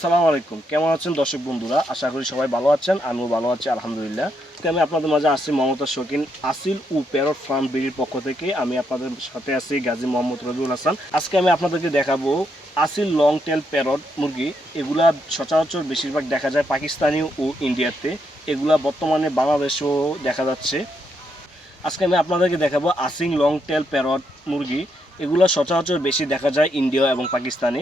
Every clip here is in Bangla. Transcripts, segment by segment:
আসসালামু আলাইকুম। কেমন আছেন দর্শক বন্ধুরা? আশা করি সবাই ভালো আছেন, আমিও ভালো আছি আলহামদুলিল্লাহ। আমি আপনাদের মাঝে আসছি মমতাজ শৌখিন আসিল ও প্যারট ফার্ম বিডির পক্ষ থেকে। আমি আপনাদের সাথে আছি গাজী মোহাম্মদ রবিউল হাসান। আজকে আমি আপনাদেরকে দেখাবো আসিল লং টেল প্যারট মুরগি। এগুলা সচরাচর বেশিরভাগ দেখা যায় পাকিস্তানি ও ইন্ডিয়াতে। এগুলা বর্তমানে বাংলাদেশেও দেখা যাচ্ছে। আজকে আমি আপনাদেরকে দেখাবো আসিল লং টেল প্যারট মুরগি। এগুলো সচরাচর বেশি দেখা যায় ইন্ডিয়া এবং পাকিস্তানে।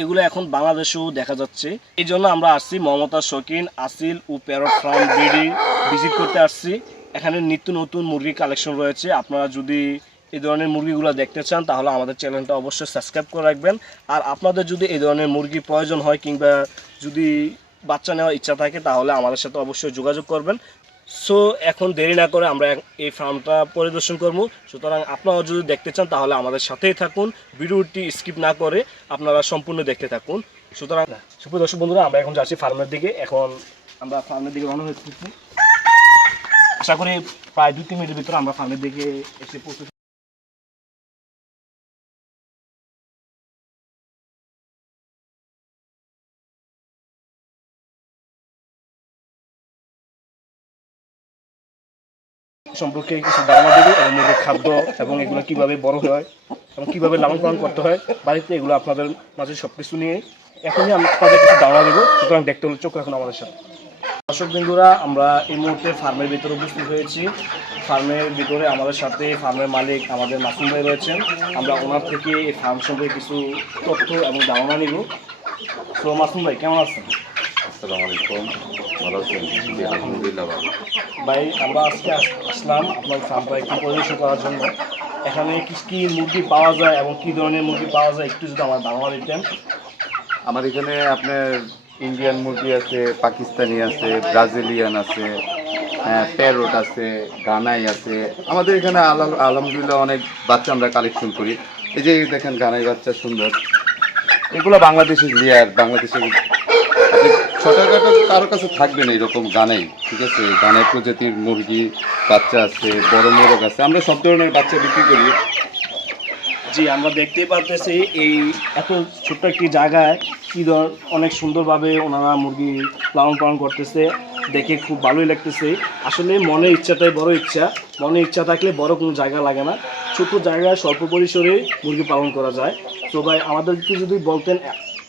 এগুলো এখন বাংলাদেশেও দেখা যাচ্ছে। এই জন্য আমরা আসছি মমতাজ শৌখিন আসিল ও প্যারট ফার্ম বিডি ভিজিট করতে আসছি। এখানে নিত্য নতুন মুরগি কালেকশন রয়েছে। আপনারা যদি এই ধরনের মুরগিগুলো দেখতে চান তাহলে আমাদের চ্যানেলটা অবশ্যই সাবস্ক্রাইব করে রাখবেন। আর আপনাদের যদি এই ধরনের মুরগি প্রয়োজন হয় কিংবা যদি বাচ্চা নেওয়ার ইচ্ছা থাকে তাহলে আমাদের সাথে অবশ্যই যোগাযোগ করবেন। সো এখন দেরি না করে আমরা এই ফার্মটা পরিদর্শন করব। সুতরাং আপনারা যদি দেখতে চান তাহলে আমাদের সাথেই থাকুন, ভিডিওটি স্কিপ না করে আপনারা সম্পূর্ণ দেখতে থাকুন। সুতরাং সুপ্রিয় দর্শক বন্ধুরা, আমরা এখন যাচ্ছি ফার্মের দিকে। এখন আমরা ফার্মের দিকে রওনা হচ্ছি। আশা করি প্রায় 2-3 মিনিটের ভিতরে আমরা ফার্মের দিকে এসে পৌঁছে। সম্পর্কে কিছু ধারণা দেবে এবং মুরগির খাদ্য এবং এগুলো কীভাবে বড় হয় এবং কীভাবে লালন পালন করতে হয় বাড়িতে, এগুলো আপনাদের মাঝে সব কিছু নিয়ে এখনই আপনাদের কিছু ধারণা দেবো। সুতরাং দেখতে হলে চোখ এখন আমাদের সাথে। দর্শক বন্ধুরা, আমরা এই মুহূর্তে ফার্মের ভিতরে উপস্থিত হয়েছি। ফার্মের ভিতরে আমাদের সাথে ফার্মের মালিক আমাদের মাসুম ভাই রয়েছেন। আমরা ওনার থেকে এই ফার্ম সম্পর্কে কিছু তথ্য এবং ধারণা নিব। তো মাসুম ভাই কেমন আছেন? আসসালামু আলাইকুম, ভালো আছেন? জি আলহামদুলিল্লাহ ভালো। ভাই আমরা আজকে আসলাম আপনার ফার্মটা একটু পরিদর্শন করার জন্য। এখানে কি মুরগি পাওয়া যায় এবং কী ধরনের মুরগি পাওয়া যায় একটু যদি আমার ধারণা দিতেন। আমার এখানে আপনার ইন্ডিয়ান মুরগি আছে, পাকিস্তানি আছে, ব্রাজিলিয়ান আছে, প্যারট আছে, গানাই আছে। আমাদের এখানে আলহামদুলিল্লাহ অনেক বাচ্চা আমরা কালেকশন করি। এই যে দেখেন গানাই বাচ্চা সুন্দর, এগুলো বাংলাদেশের লেয়ার। বাংলাদেশের ছোটোখাটো কারোর কাছে থাকবে না এরকম গানাই, ঠিক আছে? গানাই প্রজাতির মুরগি বাচ্চা আছে, বড় মোরগ আছে। আমরা সব ধরনের বাচ্চা বিক্রি করি। জি, আমরা দেখতেই পারতেছি এই এত ছোট্ট একটি জায়গায় কি অনেক সুন্দরভাবে ওনারা মুরগি লালন পালন করতেছে, দেখে খুব ভালোই লাগতেছে। আসলে মনের ইচ্ছাটাই বড় ইচ্ছা। মনের ইচ্ছা থাকলে বড় কোনো জায়গা লাগে না, ছোট জায়গায় স্বল্প পরিসরে মুরগি পালন করা যায়। তো ভাই আমাদেরকে যদি বলতেন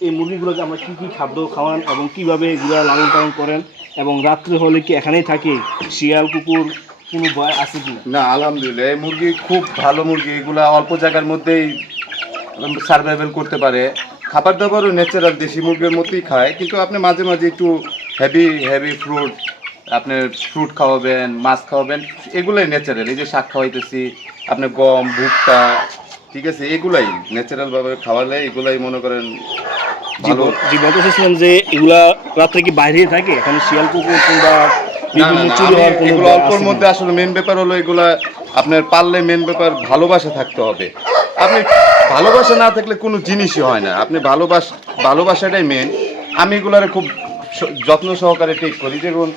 এই মুরগিগুলোকে আমরা কী কী খাদ্য খাওয়ান এবং কীভাবে এগুলো লালন পালন করেন এবং রাত্রে হলে কি এখানেই থাকে, শিয়াল কুকুর কোনো ভয় আছে কি না? আলহামদুলিল্লাহ এই মুরগি খুব ভালো মুরগি। এগুলা অল্প জায়গার মধ্যেই সার্ভাইভাল করতে পারে। খাবার দাবারও ন্যাচারাল দেশি মুরগির মতোই খায়, কিন্তু আপনি মাঝে মাঝে একটু হেভি ফ্রুট, আপনার ফ্রুট খাওয়াবেন, মাছ খাওয়াবেন, এগুলাই ন্যাচারাল। এই যে শাক খাওয়াইতেছি আপনার গম, ভুট্টা, ঠিক আছে? এগুলাই ন্যাচারালভাবে খাওয়ালে এগুলাই মনে করেন ভালো। জি, বলতে চাইছিলাম যে এগুলা রাত্রে কি বাইরে থাকে, এখানে শিয়াল কুকুর কিংবা এগুলো অল্পর মধ্যে আসলে মেন ব্যাপার হলো এগুলা আপনার পাললে মেন ব্যাপার ভালোবাসা থাকতে হবে। আপনি ভালোবাসা না থাকলে কোনো জিনিসই হয় না। আপনি ভালোবাসাটাই মেন। আমি এগুলারে খুব যত্ন সহকারে টেক করি। যেমন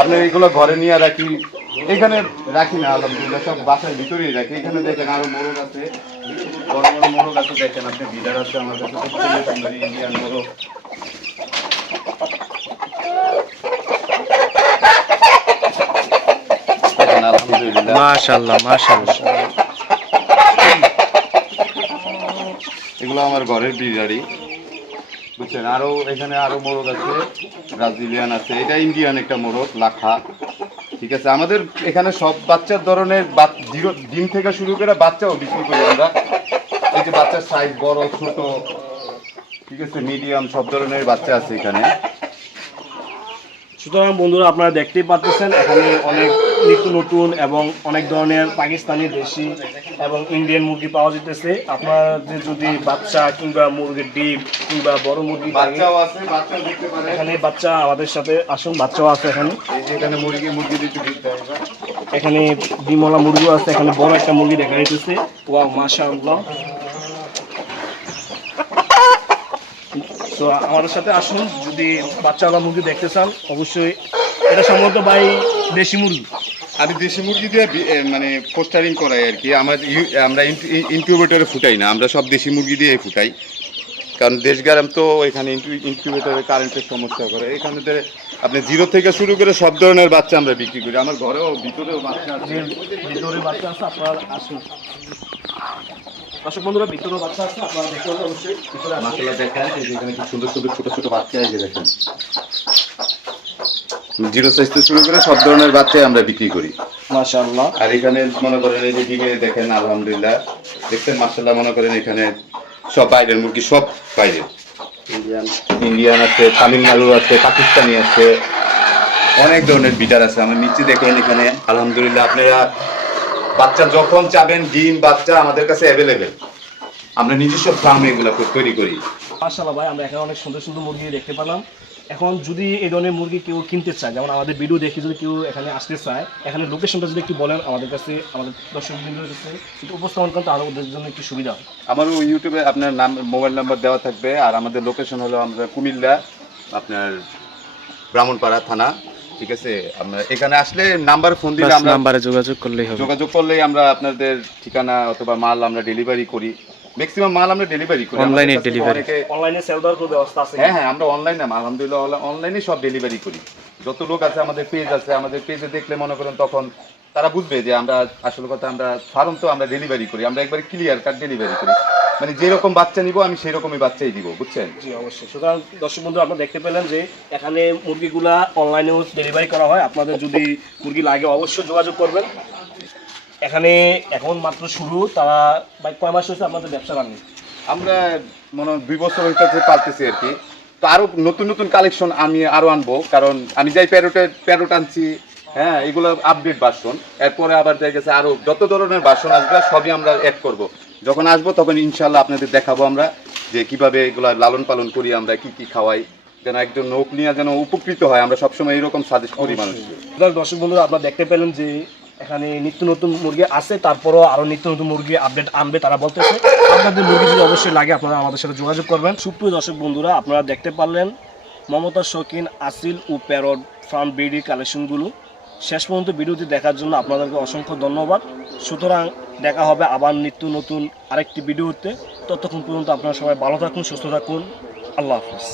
আপনি এগুলো ঘরে নিয়ে রাখি, এখানে রাখি না আলহামদুলিল্লাহ, সব বাসার ভিতরেই রাখি। এখানে দেখেন আরো মোরগ আছে, বড় বড় মোরগ আছে। দেখেন আপনি বিডার আছে আমার কাছে, খুব সুন্দর ইন্ডিয়ান মোরগ। মাশাআল্লাহ মাশাআল্লাহ। এগুলো আমার ঘরের বিড়ারি, বুঝছেন? আরো এখানে আরো মোরগ আছে, ব্রাজিলিয়ান আছে, এটা ইন্ডিয়ান একটা মোরগ লাখা, ঠিক আছে? আমাদের এখানে সব বাচ্চার ধরনের ডিম থেকে শুরু করে বাচ্চাও বিক্রি করি আমরা। এই যে বাচ্চার সাইজ বড় ছোট, ঠিক আছে, মিডিয়াম, সব ধরনের বাচ্চা আছে এখানে। সুতরাং বন্ধুরা আপনারা দেখতেই পাচ্ছেন এখানে অনেক নিত্য নতুন এবং অনেক ধরনের পাকিস্তানি, দেশি এবং ইন্ডিয়ান মুরগি পাওয়া যেতেছে। আপনাদের যদি বাচ্চা কিংবা মুরগির ডিম কিংবা বড় মুরগি বাচ্চাও আছে, বাচ্চা দেখতে পারেন। এখানে বাচ্চা আমাদের সাথে আসুন, বাচ্চাও আছে এখানে। এই যে এখানে মুরগি দিতে দিতে হবে। এখানে ডিমওয়ালা মুরগিও আছে। এখানে বড় একটা মুরগি দেখা যাইতেছে। ওয়াও মাশাআল্লাহ। তো আমাদের সাথে আসুন, যদি বাচ্চাওয়ালা মুরগি দেখতে চান অবশ্যই। এটা সম্ভবত ভাই দেশি মুরগি। আমি দেশি মুরগি দিয়ে মানে পোস্টারিং করাই আর কি। আমরা ইনকিউবেটরে ফুটাই না, আমরা সব দেশি মুরগি দিয়ে ফুটাই। কারণ দেশ গ্রাম তো এখানে ইনকিউবেটরে কারেন্টের সমস্যা করে। এখানে আপনি 0 থেকে শুরু করে সব ধরনের বাচ্চা আমরা বিক্রি করি। আমার ঘরেও ভিতরেও বাচ্চা আছে। যে ভিতরে বাচ্চা আছে আপনারা আসুন। দর্শক বন্ধুরা ভিতরেও বাচ্চা আছে, আপনারা দেখতে হবে অবশ্যই। ভিতরে আসুন। মাশাআল্লাহ দেখেন এই যে এখানে কি সুন্দর সুন্দর ছোট ছোট বাচ্চা এই যে দেখেন। 0 সাইজ থেকে শুরু করে সব ধরনের বাচ্চাই আমরা বিক্রি করি। মাশাআল্লাহ। আর এখানে মনে করেন এই যে দিকে দেখেন আলহামদুলিল্লাহ দেখছেন মাশাআল্লাহ, মনে করেন এখানে সব বাইরের মুরগি, সব বাইরে। ইন্ডিয়ান আছে, তামিলনাড়ু আছে, পাকিস্তানি আছে, অনেক ধরনের বিটার আছে। আমরা নিচে দেখেন এখানে আলহামদুলিল্লাহ আপনারা বাচ্চা যখন চাবেন ডিম বাচ্চা আমাদের কাছে অ্যাভেলেবেল। আমরা নিজস্ব ফার্মে এগুলো তৈরি করি। মাশাআল্লাহ ভাই, আমরা এখানে অনেক সুন্দর সুন্দর মুরগি দেখতে পেলাম। এখন যদি এই ধরনের মুরগি কেউ কিনতে চায়, যেমন আমাদের ভিডিও দেখে যদি কেউ এখানে আসতে চায়, এখানে লোকেশনটা যদি একটু বলেন আমাদের কাছে, আমাদের দর্শকবৃন্দের কাছে একটু উপস্থাপন করতে আরও ওদের জন্য একটু সুবিধা হয়। আমার ইউটিউবে আপনার নাম মোবাইল নাম্বার দেওয়া থাকবে। আর আমাদের লোকেশন হলো আমরা কুমিল্লা, আপনার ব্রাহ্মণপাড়া থানা, ঠিক আছে। আমরা এখানে আসলে নাম্বার ফোন দিলে আমরা নাম্বারে যোগাযোগ করলেই হবে। যোগাযোগ করলেই আমরা আপনাদের ঠিকানা অথবা মাল আমরা ডেলিভারি করি। ম্যাক্সিমাম মাল আমরা ডেলিভারি করি অনলাইনে ডেলিভারি। অনলাইনে সেল দেওয়ার কোনো ব্যবস্থা আছে? হ্যাঁ হ্যাঁ, আমরা অনলাইনে আলহামদুলিল্লাহ অনলাইনে সব ডেলিভারি করি। যত লোক আছে আমাদের পেজ আছে, আমাদের পেজে দেখলে মনে করেন তখন তারা বুঝবে যে আমরা আসল কথা আমরা ফার্ম তো আমরা ডেলিভারি করি, আমরা একবারে ক্লিয়ার কাট ডেলিভারি করি। মানে যেরকম বাচ্চা নিব আমি সেই রকমই বাচ্চাই দিব, বুঝছেন? জি অবশ্যই। সুতরাং দর্শক বন্ধু আপনারা দেখতে পেলেন যে এখানে মুরগিগুলা অনলাইনেও ডেলিভারি করা হয়। আপনাদের যদি মুরগি লাগে অবশ্যই যোগাযোগ করবেন। এখানে এখন মাত্র শুরু, তারা ভাই কয় মাস হয়েছে আপনাদের ব্যবসা বানিয়ে? আমরা মনে হয় 2 বছর হইতেছে পারতেছি আর কি। তো আরো নতুন নতুন কালেকশন আমি আরো আনবো, কারণ আমি যাই প্যারোট আনছি, হ্যাঁ এগুলো আপডেট ভার্সন। এরপরে আবার দেখা গেছে আরো যত ধরনের ভার্সন আসবে সবই আমরা অ্যাড করব। যখন আসবো তখন ইনশাল্লাহ আপনাদের দেখাবো আমরা যে কিভাবে এগুলো লালন পালন করি, আমরা কি কি খাওয়াই, যেন একজন লোক নিয়ে যেন উপকৃত হয়। আমরা সবসময় এরকম সাজেস্ট করি মানুষকে। দর্শক বন্ধুরা আপনারা দেখতে পেলেন যে এখানে নিত্য নতুন মুরগি আছে, তারপরও আরো নিত্য নতুন মুরগি আপডেট আনবে তারা বলতেছে। আপনাদের মুরগি যদি অবশ্যই লাগে আপনারা আমাদের সাথে যোগাযোগ করবেন। সুপ্রিয় দর্শক বন্ধুরা আপনারা দেখতে পারলেন মমতা শৌখিন আসিল ও প্যারট ফার্ম ব্রিডিং কালেকশনগুলো। শেষ পর্যন্ত ভিডিওটি দেখার জন্য আপনাদেরকে অসংখ্য ধন্যবাদ। সুতরাং দেখা হবে আবার নিত্য নতুন আরেকটি ভিডিওতে। ততক্ষণ পর্যন্ত আপনারা সবাই ভালো থাকুন, সুস্থ থাকুন। আল্লাহ হাফিজ।